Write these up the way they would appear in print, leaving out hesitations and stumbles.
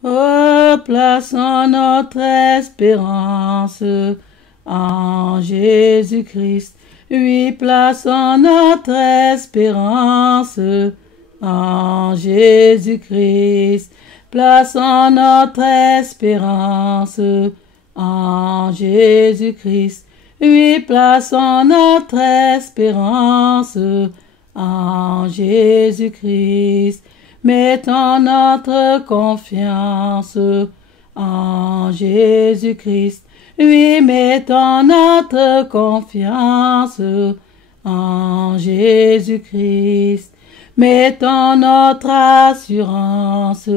Plaçons notre espérance en Jésus-Christ. Oui, plaçons notre espérance en Jésus-Christ. Plaçons notre espérance en Jésus-Christ. Oui, plaçons notre espérance en Jésus-Christ. Mettons notre confiance en Jésus-Christ. Oui, mettons notre confiance en Jésus-Christ. Mettons notre assurance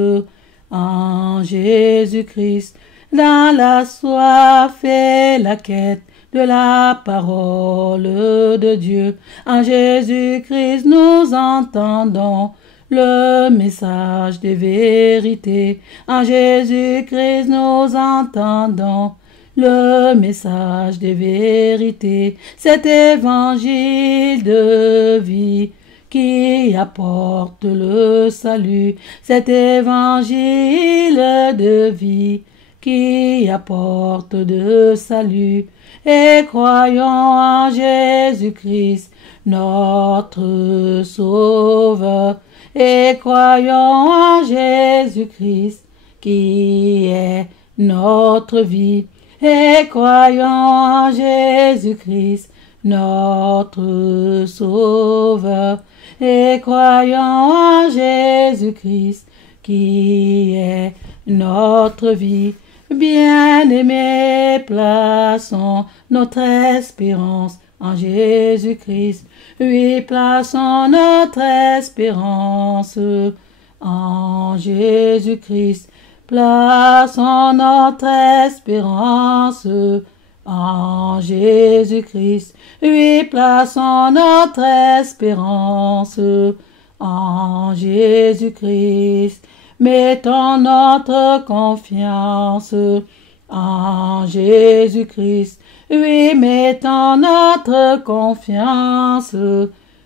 en Jésus-Christ. Dans la soif et la quête de la parole de Dieu, en Jésus-Christ nous entendons le message des vérités. En Jésus-Christ nous entendons le message des vérités. Cet évangile de vie qui apporte le salut. Cet évangile de vie qui apporte de salut. Et croyons en Jésus-Christ, notre Sauveur. Et croyons en Jésus-Christ, qui est notre vie. Et croyons en Jésus-Christ, notre Sauveur. Et croyons en Jésus-Christ, qui est notre vie. Bien-aimés, plaçons notre espérance en Jésus-Christ. Oui, plaçons notre espérance en Jésus-Christ. Plaçons notre espérance en Jésus-Christ. Oui, plaçons notre espérance en Jésus-Christ. Mettons notre confiance en Jésus-Christ. Oui, mettons notre confiance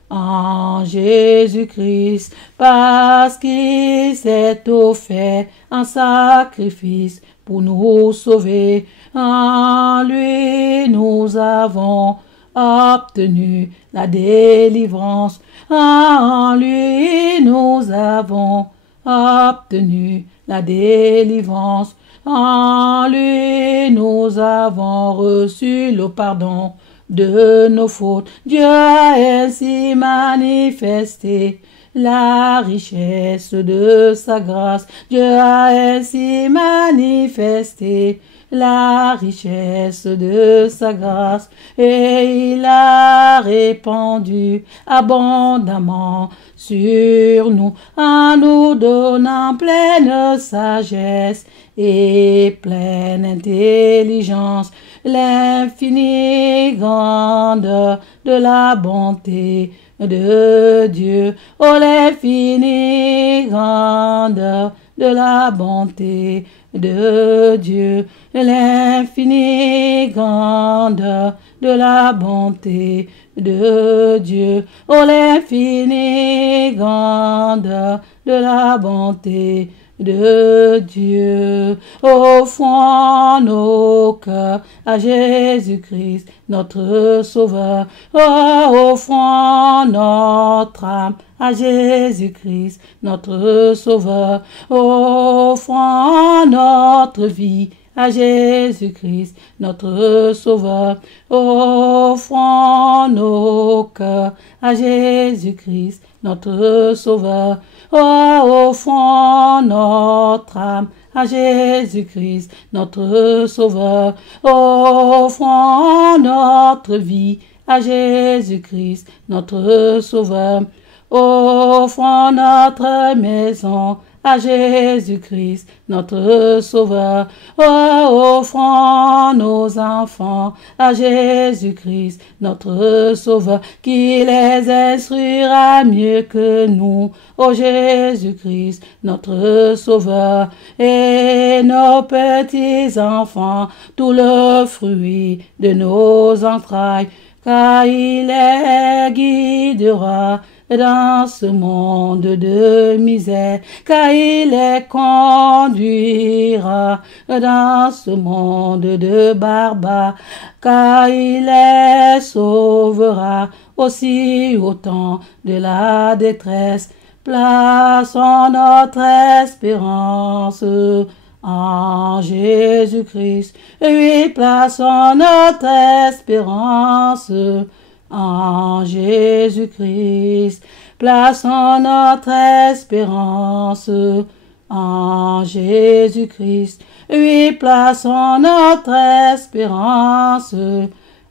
en Jésus-Christ, parce qu'il s'est offert un sacrifice pour nous sauver. En lui, nous avons obtenu la délivrance. En lui, nous avons obtenu la délivrance. En lui, nous avons reçu le pardon de nos fautes. Dieu a ainsi manifesté la richesse de sa grâce. Dieu a ainsi manifesté la richesse de sa grâce, et il a répandu abondamment sur nous, en nous donnant pleine sagesse et pleine intelligence, l'infinie grandeur de la bonté de Dieu. Oh, l'infinie grandeur de la bonté de Dieu, l'infinie grandeur de la bonté de Dieu. Oh, l'infinie grandeur de la bonté de Dieu. Offrons nos cœurs à Jésus-Christ, notre Sauveur. Oh, offrons notre âme à Jésus-Christ, notre Sauveur. Offrons notre vie à Jésus-Christ, notre Sauveur. Offrons nos cœurs à Jésus-Christ, notre Sauveur. Oh, offrons notre âme à Jésus-Christ, notre Sauveur. Offrons notre vie à Jésus-Christ, notre Sauveur. Offrons notre maison à Jésus-Christ, notre Sauveur. Oh, offrons nos enfants à Jésus-Christ, notre Sauveur, qui les instruira mieux que nous. Oh, Jésus-Christ, notre Sauveur, et nos petits-enfants, tout le fruit de nos entrailles, car il les guidera dans ce monde de misère, car il les conduira dans ce monde de barbares, car il les sauvera aussi au temps de la détresse. Plaçons notre espérance en Jésus-Christ. Oui, plaçons notre espérance en Jésus-Christ. Plaçons notre espérance en Jésus-Christ. Oui, plaçons notre espérance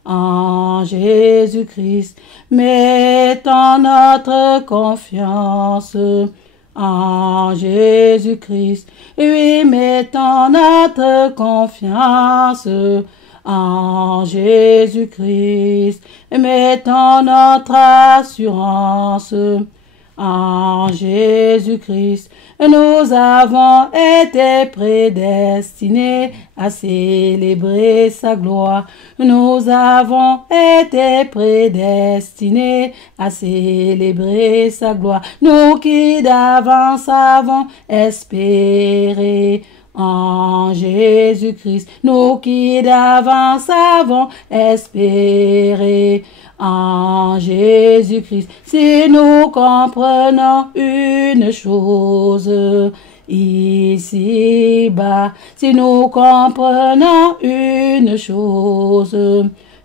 en Jésus-Christ. Mettons notre confiance en Jésus-Christ. Oui, mettons notre confiance en Jésus-Christ. Mettons notre assurance en Jésus-Christ. Nous avons été prédestinés à célébrer sa gloire. Nous avons été prédestinés à célébrer sa gloire. Nous qui d'avance avons espéré en Jésus-Christ. Nous qui d'avance avons espéré en Jésus-Christ. Si nous comprenons une chose ici-bas, si nous comprenons une chose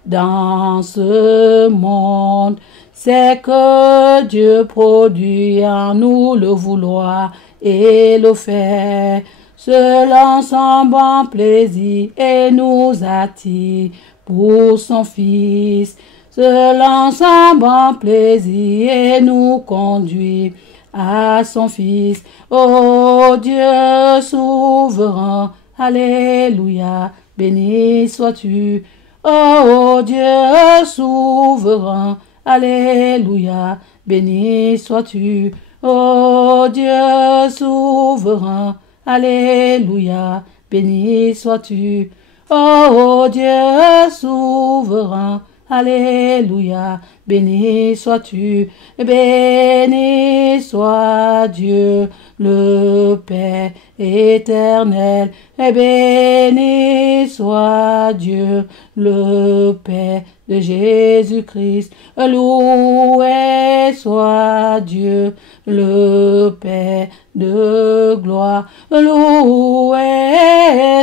dans ce monde, c'est que Dieu produit en nous le vouloir et le faire, selon son bon plaisir, et nous attire pour son Fils, selon son bon plaisir, et nous conduit à son Fils. Ô Dieu souverain, alléluia, béni sois-tu. Ô Dieu souverain, alléluia, béni sois-tu. Ô Dieu souverain, alléluia, béni sois-tu. Ô Dieu souverain, alléluia, béni sois-tu. Béni soit Dieu, le Père éternel. Et béni soit Dieu, le Père de Jésus-Christ. Loué soit Dieu, le Père de gloire. Loué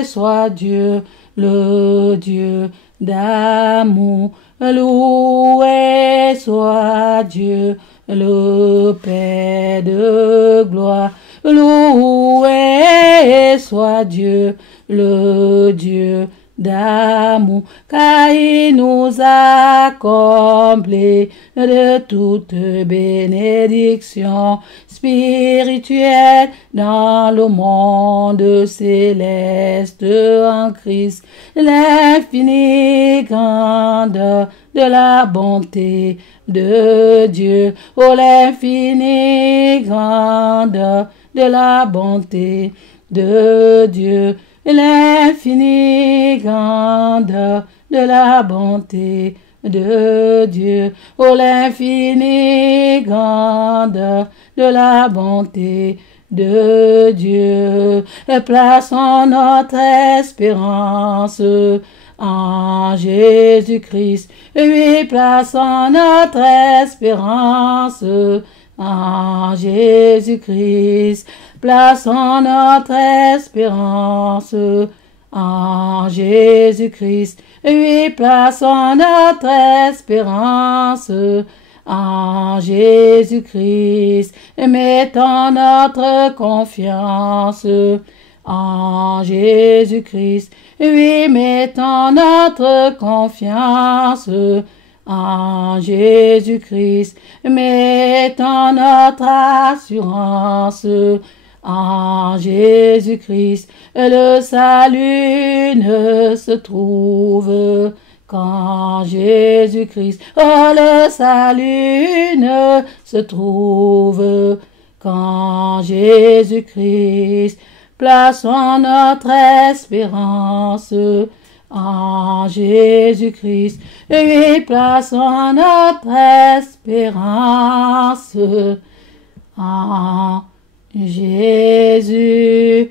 soit Dieu, le Dieu d'amour. Loué soit Dieu, le Père de gloire. Loué soit Dieu, le Dieu d'amour, car il nous a comblés de toute bénédiction spirituelle dans le monde céleste en Christ. L'infinie grandeur de la bonté de Dieu, oh l'infinie grandeur de la bonté de Dieu, l'infinie grandeur de la bonté de Dieu, oh l'infinie grandeur de la bonté de Dieu. Et plaçons notre espérance en Jésus-Christ. Oui, plaçons notre espérance en Jésus-Christ. Plaçons notre espérance en Jésus-Christ. Oui, plaçons notre espérance en Jésus-Christ. Mettons notre confiance en Jésus-Christ. Oui, mettons notre confiance en Jésus-Christ. Mettons notre assurance en Jésus-Christ. Le salut ne se trouve qu'en Jésus-Christ. Oh, le salut ne se trouve qu'en Jésus-Christ. Plaçons notre espérance en Jésus-Christ, et plaçons notre espérance en Jésus-Christ.